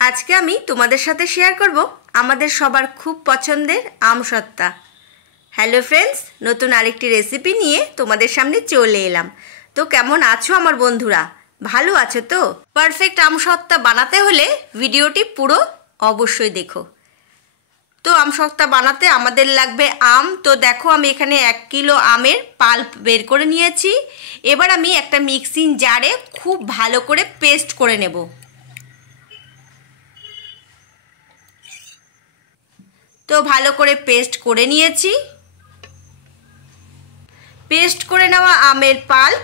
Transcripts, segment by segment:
আজকে আমি তোমাদের সাথে শেয়ার করব আমাদের সবার খুব পছন্দের আমসত্ত্বা। হ্যালো ফ্রেন্ডস, নতুন আরেকটি রেসিপি নিয়ে তোমাদের সামনে চলে এলাম। তো কেমন আছো আমার বন্ধুরা? ভালো আছো তো? পারফেক্ট আমসত্ত্বা বানাতে হলে ভিডিওটি পুরো অবশ্যই দেখো। তো আমসত্ত্বা বানাতে আমাদের লাগবে আম। তো দেখো আমি এখানে 1 কিলো আমের পাল্প বের করে নিয়েছি। এবার আমি একটা মিক্সিং জারে খুব ভালো করে পেস্ট করে নেব। তো ভালো করে পেস্ট করে নিয়েছি। পেস্ট করে নেওয়া আমের পাল্প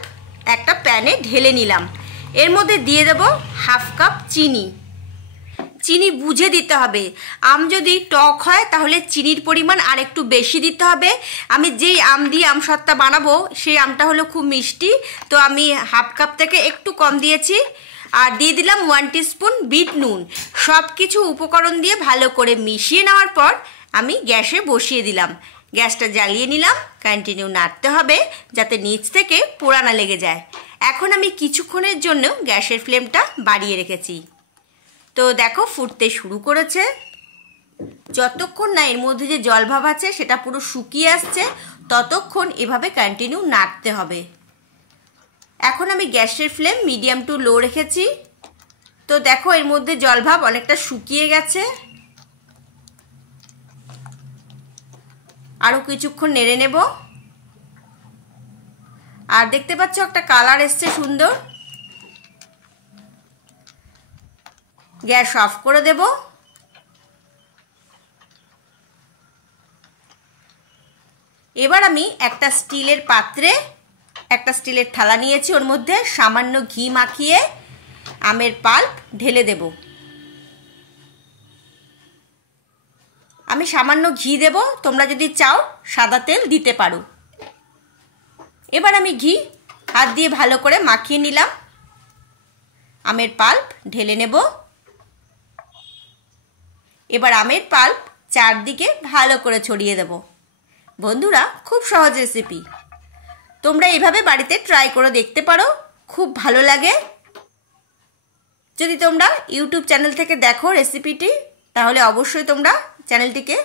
একটা প্যানে ঢেলে নিলাম। এর মধ্যে দিয়ে দেব 1/2 কাপ চিনি। চিনি বুঝে দিতে হবে। আম যদি টক হয় তাহলে চিনির পরিমাণ আর একটু বেশি দিতে হবে। আমি যেই আম দিয়ে আমসত্ত্বা বানাবো সেই আমটা হলো খুব মিষ্টি, তো আমি 1/2 কাপ থেকে একটু কম দিয়েছি। আর দিয়ে দিলাম 1 টিস্পুন বিট নুন। সব কিছু উপকরণ দিয়ে ভালো করে মিশিয়ে নেওয়ার পর আমি গ্যাসে বসিয়ে দিলাম। গ্যাসটা জ্বালিয়ে নিলাম। কন্টিনিউ নাড়তে হবে যাতে নিচ থেকে পোড়া না লেগে যায়। এখন আমি কিছুক্ষণের জন্য গ্যাসের ফ্লেমটা বাড়িয়ে রেখেছি। তো দেখো ফুটতে শুরু করেছে। যতক্ষণ না এর মধ্যে যে জল ভাব আছে সেটা পুরো শুকিয়ে আসছে ততক্ষণ এভাবে কন্টিনিউ নাড়তে হবে। এখন আমি গ্যাসের ফ্লেম মিডিয়াম টু লো রেখেছি। তো দেখো এর মধ্যে জল ভাব অনেকটা শুকিয়ে গেছে। আরও কিছুক্ষণ নেড়ে নেব। আর দেখতে পাচ্ছ একটা কালার এসছে সুন্দর। গ্যাস অফ করে দেব। এবার আমি একটা স্টিলের পাত্রে একটা স্টিলের থালা নিয়েছি, ওর মধ্যে সামান্য ঘি মাখিয়ে আমের পাল্প ঢেলে দেব। আমি সামান্য ঘি দেব, তোমরা যদি চাও সাদা তেল দিতে পারো। এবার আমি ঘি হাত দিয়ে ভালো করে মাখিয়ে নিলাম। আমের পাল্প ঢেলে নেব। এবার আমের পাল্প চারদিকে ভালো করে ছড়িয়ে দেব। বন্ধুরা, খুব সহজ রেসিপি, তোমরা এইভাবে বাড়িতে ট্রাই করে দেখতে পারো, খুব ভালো লাগে। যদি তোমরা ইউটিউব চ্যানেল থেকে দেখো রেসিপিটি তাহলে অবশ্যই তোমরা চ্যানেলটিকে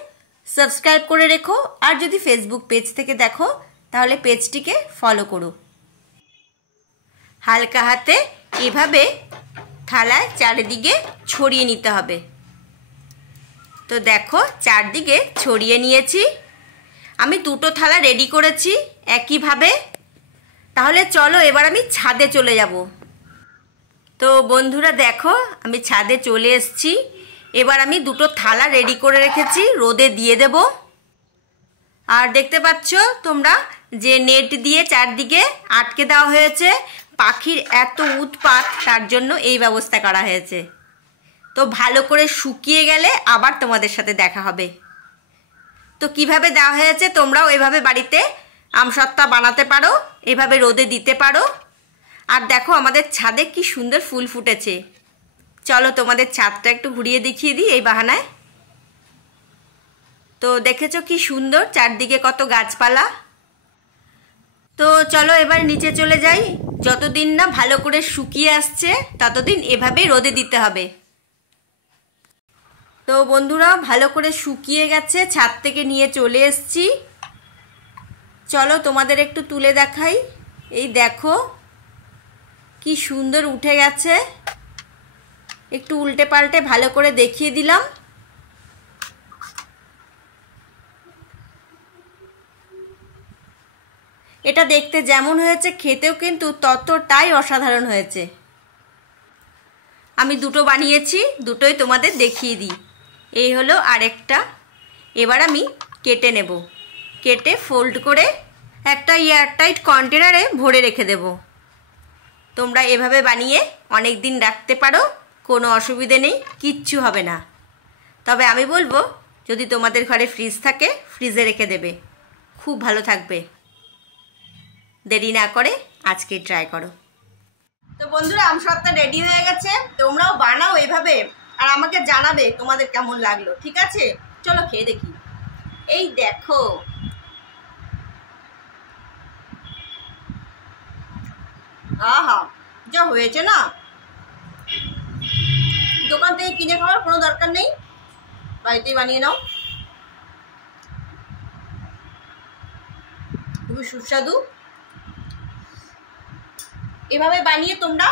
সাবস্ক্রাইব করে রেখো। আর যদি ফেসবুক পেজ থেকে দেখো তাহলে পেজটিকে ফলো করো। হালকা হাতে এভাবে থালায় চারিদিকে ছড়িয়ে নিতে হবে। তো দেখো চারদিকে ছড়িয়ে নিয়েছি। আমি 2টো থালা রেডি করেছি একইভাবে। তাহলে চলো এবার আমি ছাদে চলে যাব। তো বন্ধুরা দেখো আমি ছাদে চলে এসেছি। এবার আমি 2টো থালা রেডি করে রেখেছি, রোদে দিয়ে দেব। আর দেখতে পাচ্ছ তোমরা যে নেট দিয়ে চারদিকে আটকে দেওয়া হয়েছে। পাখির এত উৎপাত, তার জন্য এই ব্যবস্থা করা হয়েছে। তো ভালো করে শুকিয়ে গেলে আবার তোমাদের সাথে দেখা হবে। তো কিভাবে দেওয়া হয়েছে তোমরাও এভাবে বাড়িতে আমসত্ত্বা বানাতে পারো, এভাবে রোদে দিতে পারো। আর দেখো আমাদের ছাদে কি সুন্দর ফুল ফুটেছে। চলো তোমাদের ছাদটা একটু ঘুরিয়ে দেখিয়ে দিই এই বাহানায়। তো দেখেছো কি সুন্দর, চারদিকে কত গাছপালা। তো চলো এবার নিচে চলে যাই। যতদিন না ভালো করে শুকিয়ে আসছে ততদিন এভাবে রোদে দিতে হবে। তো বন্ধুরা ভালো করে শুকিয়ে গেছে, ছাদ থেকে নিয়ে চলে এসেছি। চলো তোমাদের একটু তুলে দেখাই। এই দেখো কি সুন্দর উঠে গেছে। একটু উল্টে পাল্টে ভালো করে দেখিয়ে দিলাম। এটা দেখতে যেমন হয়েছে খেতেও কিন্তু ততটাই অসাধারণ হয়েছে। আমি 2টো বানিয়েছি, 2টোই তোমাদের দেখিয়ে দিই। এই হলো আরেকটা। এবার আমি কেটে নেব। কেটে ফোল্ড করে একটা এয়ারটাইট কন্টেনারে ভরে রেখে দেব। তোমরা এভাবে বানিয়ে অনেক দিন রাখতে পারো, কোনো অসুবিধে নেই, কিচ্ছু হবে না। তবে আমি বলবো যদি তোমাদের ঘরে ফ্রিজ থাকে ফ্রিজে রেখে দেবে, খুব ভালো থাকবে। দেরি না করে আজকে ট্রাই করো। তো বন্ধুরা আমসত্ত্বা রেডি হয়ে গেছে। তোমরাও বানাও এভাবে আর আমাকে জানাবে তোমাদের কেমন লাগলো। ঠিক আছে, চলো খেয়ে দেখি। এই দেখো আহা যা হয়েছে না, দোকান থেকে কিনে খাওয়ার কোনো দরকার নেই, বাড়িতেই বানিয়ে নাও, খুবই সুস্বাদু। এভাবে বানিয়ে তোমরা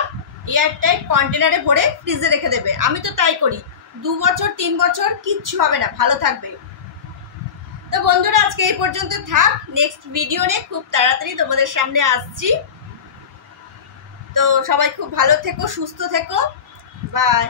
এয়ারটাইট কন্টেনারে ভরে ফ্রিজে রেখে দেবে। আমি তো তাই করি, 2 বছর 3 বছর কিচ্ছু হবে না, ভালো থাকবে। তো বন্ধুরা আজকে এই পর্যন্ত থাক, নেক্সট ভিডিও নিয়ে খুব তাড়াতাড়ি তোমাদের সামনে আসছি। তো সবাই খুব ভালো থেকো, সুস্থ থেকো, বাই।